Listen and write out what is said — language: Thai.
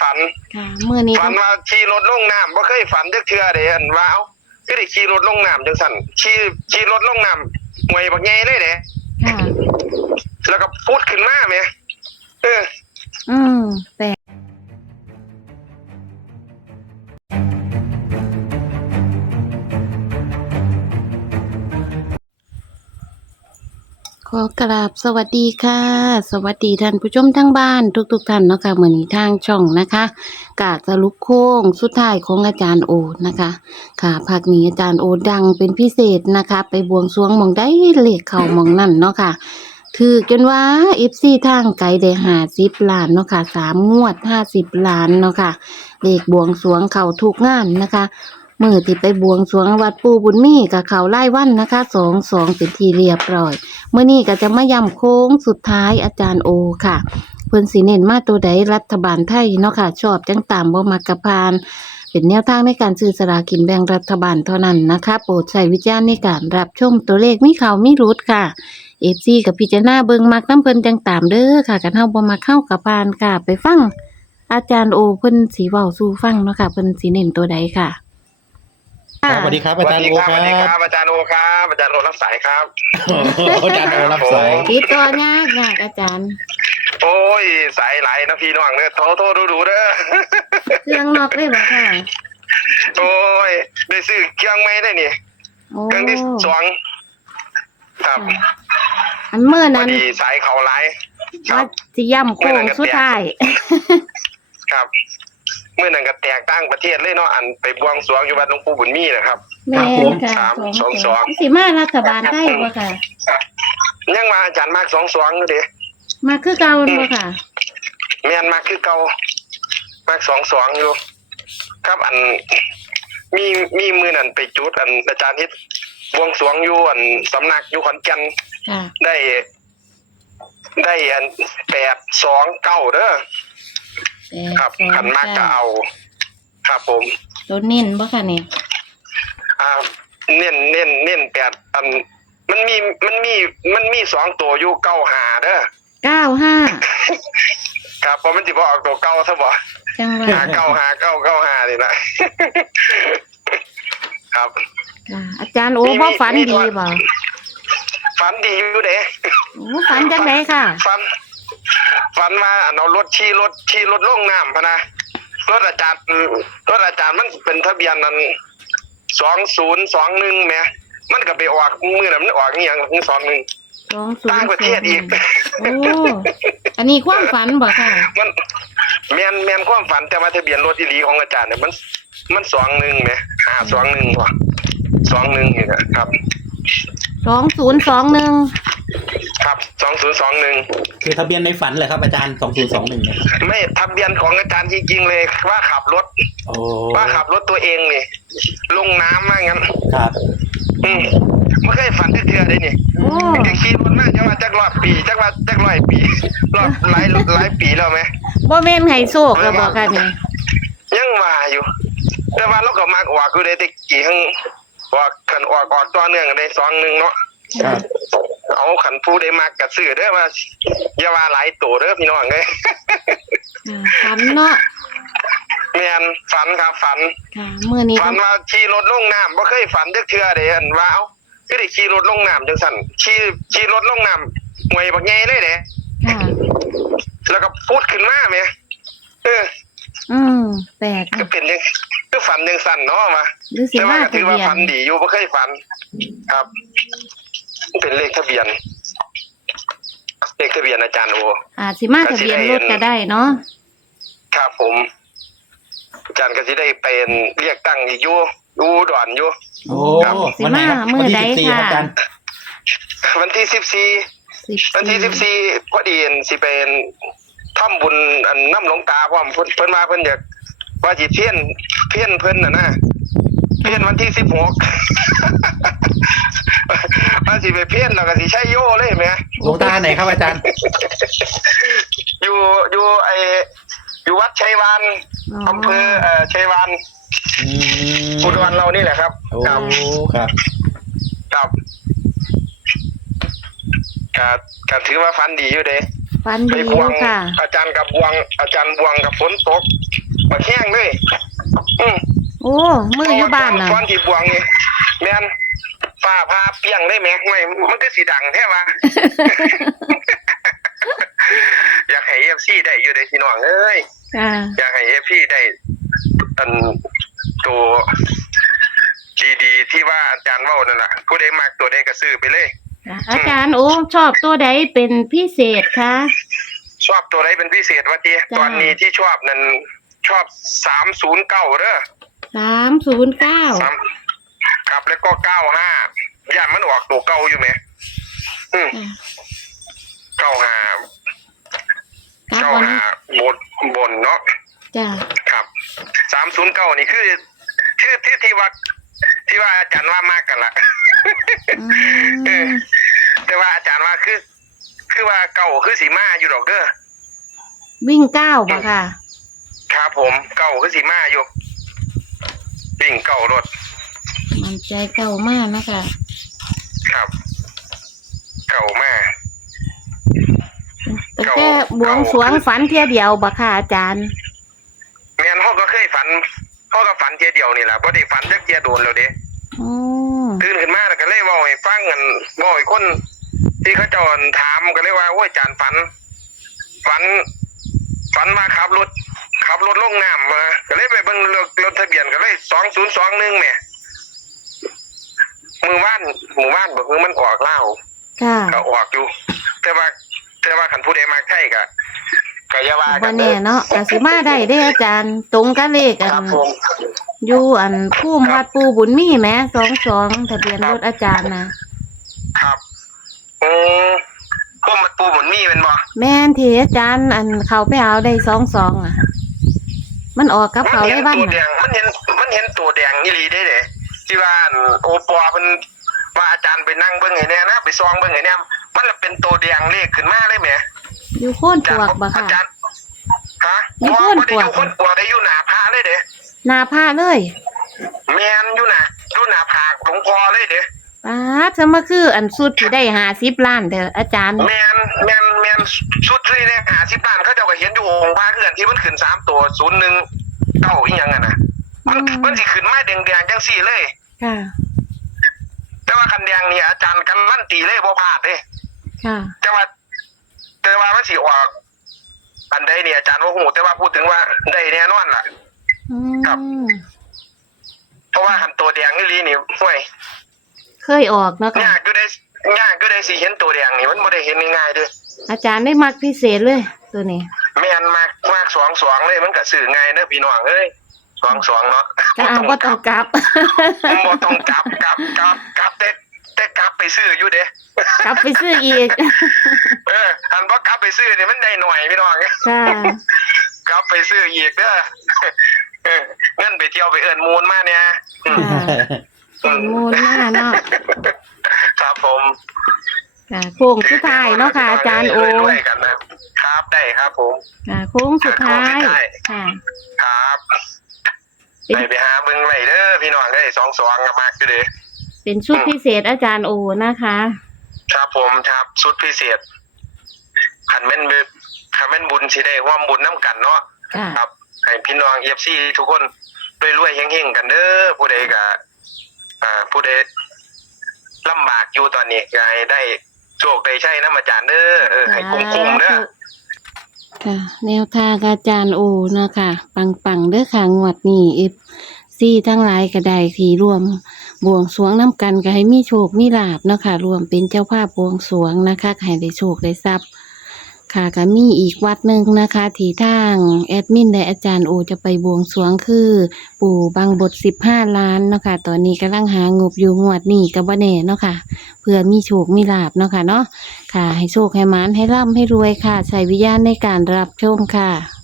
ฝัน ค่ะมื้อนี้ฝันว่าขี่รถลงน้ำบ่เคยฝันจักเทื่อเด้อันว่าเอ้าคือได้ขี่รถลงน้ำจังซั่นขี่ขี่รถลงน้ำห่วยบักใหญ่เลยเด้ค่ะ แล้วก็พูดขึ้นมาแหมเออ อืมแปลก ขอกราบสวัสดีค่ะ สวัสดีท่านผู้ชมทั้งบ้านทุกๆทท่านเนาะค่ะเหมือนทางช่องนะคะกาสรุปโค้งสุดท้ายของอาจารย์โอนะคะ ค่ะภาคนี้อาจารย์โอดังเป็นพิเศษนะคะ ไปบวงสรวงมองได้เลขเข่ามองนั่นเนาะค่ะถือจนว่าเอฟซีทางไกลได้หาสิบล้านเนาะค่ะสามงวดห้าสิบล้านเนาะค่ะเลขบวงสรวงเข่าทุกงานนะคะมือที่ไปบวงสรวงวัดปูบุญมีกับเขาไล่วันนะคะสองสองเป็นทีเรียบร้อย เมื่อนี้ก็จะมาย้ำโค้งสุดท้ายอาจารย์โอค่ะ เพิ่นสีเน้นมาตัวใดรัฐบาลไทยเนาะค่ะ ชอบจังตามบ่มักกะพาน เป็นแนวทางในการซื้อสลากินแบ่งรัฐบาลเท่านั้นนะคะ โปรดใช้วิจารณ์ในการรับชมตัวเลขมีเขามีรุดค่ะเอฟซีกับพิจารณาเบิงมักน้ำเพิ่นจังตามเด้อค่ะกันเฮาบ่มาเข้ากับพานค่ะ ไปฟังอาจารย์โอเพิ่นสีเว้าสู่ฟังเนาะค่ะเพิ่นสีเน้นตัวใดค่ะ ครับสวัสดีครับอาจารย์โอสควัสดีครัรับบอาจารย์โอครับอาจารย์โอรับสายครับอาจารย์โอรับสายติดตัวยากยากอาจารย์ โอ้ยสายไหลนะพี่น้องเด้อโทรโทรดูดูๆเด้อเครื่องนอกได้บ่ค่ะโอ้ยได้ซื้อเครื่องไม่ได้นี่โอ้เครื่องที่สองครับ อันเมื่อพอนั้นดีสายเขาไหลครัว่าบสิย่ำโค้งสุดท้ายครับเมื่อนั้นก็แตกตั้งประเทศเลยเนาะอันไปบวงสรวงอยู่วัดหลวงปู่บุญมีนะครับ แม่นค่ะสามสองสอง สิมารัฐบาลไทยบ่ค่ะ ยังมาอาจารย์มากสองสองอยู่เด้มาคือเก่าบ่ค่ะ แม่นมากคือเก่ามากสองสองอยู่ ครับอัน มีมีมือนั่นไปจุด อันอาจารย์เฮ็ดบวงสรวงอยู่อันสำนักอยู่ขอนแก่นค่ะ ได้ ได้อันแปดสองเก้าเด้อแป ดครับสองขันมากก็เก้าเอา ครับผมตัวเน้นบ่ค่ะเนี่ยอ่าเน้นเน้นเน้นแปดอัน มันมีมันมีมันมีสองตัวอยู่เก้าหาเด้อเก้าห้าครับเพราะมันสิบออกตัวเก้าซะบ่จังหวัดหาเก้าหาเก้าเก้าหานี่นะ ครับ ค่ะอาจารย์โอ้มีพ่อฝันมีดีมีบ่ฝันดีอยู่เด้ โอ้ฝันจังไดค่ะ ฝัน ฝันว่าเอารถขี่รถขี่รถลงน้ำพะนะรถอาจารย์รถอาจารย์มันเป็นทะเบียนนั้นสองศูนย์สองหนึ่งแหมมันก็ไปออกมือนั้นมันออกนี่ยังสองหนึ่งสองศูนต่างย์ประเทศอีก โอ้อันนี้ความฝันบ่ค่ะมันแมนแมนความฝันแต่ว่าทะเบียนรถอีหลีของอาจารย์เนี่ยมัน มันสองหนึ่งไหมหาสองหนึ่งว่ะสองหนึ่งนี่นะครับ สองศูนย์สองหนึ่ง ครับสองศูนย์สองหนึ่งคือทะเบียนในฝันเหรอครับอาจารย์สองศูนย์สองหนึ่งเนี่ยไม่ทะเบียนของอาจารย์จริงๆเลยว่าขับรถ โอ้ว่าขับรถตัวเองนี่ลงน้ำว่างั้น ครับอืมไม่เคยฝันจักเทือเลยนี่โอ้จะขี่รถมากจักว่าจักรอบปีจักว่าจักร้อยปีรอบหลายหลายปีแล้วไหมบ่แม่นไห้โชคแล้วบ่ค่ะเนี่ยยังมาอยู่ แต่ว่าเราก็มากออกอยู่ได้แตะกี้ทั้งออกขันออกออกต่อเนื่องได้สองหนึ่งเนาะครับ เอาขันผู้ได้มากกระสือเด้อว่าอย่าว่าหลายตัวเด้อพี่น้องเอ้ยค่ะฝันเนาะแม่นฝันครับฝัน ค่ะมื้อนี้ฝันว่าขี่รถลงน้ำบ่เคยฝันจักเทื่อเด้อันว่าเอ้าคือได้ขี่รถลงน้ำจังซั่นขี่ขี่รถลงน้ำห่วยบักใหญ่เลยเด้ค่ะ แล้วก็พูดขึ้นมาแหมเอออืมแปลกก็นะเป็นจังคือฝันจังซั่นเนาะมา หรือสิแต่ว่ามาก็ทะถือว่าเบียนฝันดีอยู่บ่เคยฝัน ครับ เป็นเลขทะเบียน เลขทะเบียนอาจารย์โออาจสิมาทะเบียนรถก็ได้เนาะครับผม อาจารย์ก็สิได้เป็นเรียกตั้งอีกอยู่อยู่ดอนอยู่ โอ้ครับวันไหนครับสิมามื้วันอที่ใดสิบสี่ครับค่ะอาจารย์วันที่สิบสี่สิบวันที่สิบสี่พอดีเห็นสิเป็นทำบุญอันน้ำหลวงตาพร้อมเพิ่นเพิ่นมาเพิ่นอยากว่าสิเพี้ยนเพี้ยนเพิ่นน่ะนะเพี้ยนวันที่สิบหก ว่าสิไปเพี้ยนแล้วก็สิใช้โย่เลยไหมหลวงตาไหนครับอาจารย์ อยู่อยู่ไออยู่วัดชัยวานอำเภอเอ่อชัยวานอืมอุดรเรานี่แหละครับโอ้ครับครับครับก็ก็ถือว่าฟันดีอยู่เด้ฝันไปดีบวงค่ะ อาจารย์กับบวง อาจารย์บวงกับฝนตกโอ้มืออยู่บ้านน่ะก้อนที่บวงนี่แม่น ฟ้าพาเปียงได้ไหมไม่มันก็สีดังแท้วะอยากให้เอฟซีได้อยู่ในพี่น้องเอ้ยค่ะอยากให้เอฟซีได้อันตัวดีๆที่ว่าอาจารย์เว่านั่นแหละผู้ใดมักตัวใดก็ซื้อไปเลยค่ะอาจารย์โอ้ชอบตัวใดเป็นพิเศษคะชอบตัวใดเป็นพิเศษวะเจีตอนนี้ที่ชอบนั่นชอบสามศูนย์เก้าเด้อสามศูนย์เก้าสาม ครับแล้วก็เก้าห้าย่านมันออกตัวเก้าอยู่ไหมอืมเก้าห้าครับเก้าวันห้าบนบนเนาะจ้ะครับสามศูนย์เก้านี่คือคือที่ที่ว่าที่ว่าอาจารย์ว่ามากกันละ อืมแต่ว่าอาจารย์ว่าคือ คือว่าเก่าคือสีมาอยู่ดอกเด้อวิ่งเก้าป่ะค่ะ ครับผมเก่าคือสีมาอยู่วิ่งเก่ารถ มันใจเก้ามากนะคะครับ เก่ามากแต่แค่บวงสรวงฝันเที่ยเดียวบ่ค่ะอาจารย์แม่นเขาก็เคยฝันเขาก็ฝันเทียเดียวนี่แหละเพราะได้ฝันจักเทียโดนแล้วเด้อ๋อตื่นขึ้นมาแล้วก็เลยเว่าให้ฟังกันเว่าให้คน ที่เขาเจาถามก็เลยว่าโอ้ยจานฝัน ฝัน ฝันมาขับรถขับรถลงน้ำมาก็เลยไปเบิ่งรถรถทะเบียนก็เลยสองศูนย์สองหนึ่งแหม่ มือว่านหมู่บ้านบอกมือมันออกเล่าวค่ะก็ออกอยู่ แต่ว่าแต่ว่าขันผู้ใดมาใช่ก็ก็อย่าว่ากัวันนเด้นี้อเนาะแต่สิมาได้เด้อาจารย์ ตรงกันเลขอัครับนผมอยู่อันพุ่มวัดปูบุญมีแหมสองสองทะเบียนรถอาจารย์นะครับอืมพวกมันปูหมุนมีเป็นบ่แม่นที่อาจารย์อันเขาไปเอาได้สองสองอะ มันออกกับมัเขาเห็ได้นบ้านตัวแดน่ะงมันเห็นมันเห็นตัวแดงนี่ลีได้เลย ที่ว่าอันโอปอมันว่าอาจารย์ไปนั่งเบิ่งไห้แน่นะไปซองเบิ่งไห้แน่มันละเป็นตัวแดงเลขขึ้นมาเลยแหมอยู่โค่นปวกบ่อาค่ะจารย์ฮะอยู่บ่โคนบ่ได้อยู่ปวกคนปวกได้อยู่หน้าพระเลยเด้หนาผ้าเลยแม่นอยู่หน้าอยู่หน้าผากหลวงพ่อเลยเด้ป้าดจะมาคืออันสุดที่ได้หาสิบล้านเด้ออาจารย์ แม่นแม่นแม่นชุดที่เนี่ยหาสิบล้านเขาเจ้าก็เห็นอยู่องค์พระเกือนที่มันขึ้นสามตัวศูนย์หนึ่งเก้าอีหยังอะนะมันอืม มันสิขึ้นมาแดงๆจังสี่เลย ค่ะ แต่ว่าคันแดงนี่อาจารย์กันลั่นตีเลยบ่พลาดเด้ค่ะ แต่ว่าแต่ว่ามันสิออกอันใดเนี่ยอาจารย์ว่าหูแต่ว่าพูดถึงว่าได้แน่นอนล่ะ อืครับ มเพราะว่าคันตัวแดงนี่ลีนี่ห่วยเคยออกเนาะค่ะ ยากก็ได้ยากก็ได้สิเห็นตัวแดงนี่มันบ่ได้เห็นง่ายๆเด้ออาจารย์ได้มักพิเศษเลย ตัวนี้ แม่นมากมากสองสองเลยมันก็สื่อง่ายเด้อพี่น้องเอ้ย สองสองเนาะก็เอาก็ต้องกลับบ่ต้องกลับกลับกลับกลับแต่แต่กลับไปซื้ออยู่เด้กลับไปซื้ออีก เอออันบ่กลับไปซื้อนี่มันได้หน่อยพี่น้องค่ะกลับไปซื้ออีกเด้อเออเงินไปเที่ยวไปเอิ้นมูลมาเนี่ยอืมค่ะเป็นมูลมาเนาะครับผมค่ะโค้งสุดท้ายเนาะค่ะอาจารย์โอด้วยๆกันนะครับได้ครับผมค่ะโค้งสุดท้ายค่ะครับ เป็นไปไปหาเบิ่งไว้เด้อพี่น้องเอ้ยสองสองก็มากอยู่เด้อเป็นชุดพิเศษอาจารย์โอนะคะ ครับผมครับสุดพิเศษคันแม่นบุคันแม่นบุญสิได้ร่วมบุญน้ำกันเนาะ ค่ะ ครับให้พี่น้องเอฟซีทุกคนรวยๆเฮงๆกันเด้อผู้ใดก็อ่าผู้ใดลำบากอยู่ตอนนี้ก็ให้ได้โชคได้ใช่น้ำอาจารย์เด้อเออให้คุ้มๆเด้อ ค่ะ แนวทางอาจารย์โอนะค่ะปังปังๆเด้อค่ะงวดนี้เอฟซีทั้งหลายกระไดที่รวมบวงสรวงน้ำกันก็ให้มีโชคมีลาบเนาะค่ะรวมเป็นเจ้าภาพบวงสรวงนะคะให้ได้โชคได้ทรัพย์ ค่ะก็มีอีกวัดหนึ่งนะคะที่ทางแอดมินและอาจารย์โอจะไปบวงสรวงคือ ปู่บางบทสิบห้าล้านเนาะค่ะตอนนี้กำลังหางบอยู่งวดนี้กับบ่แน่เนาะค่ะ เพื่อมีโชคมีลาบเนาะค่ะเนาะค่ะ ให้โชคให้หมานให้ร่ำให้รวยค่ะ ใช้วิญญาณในการรับชมค่ะ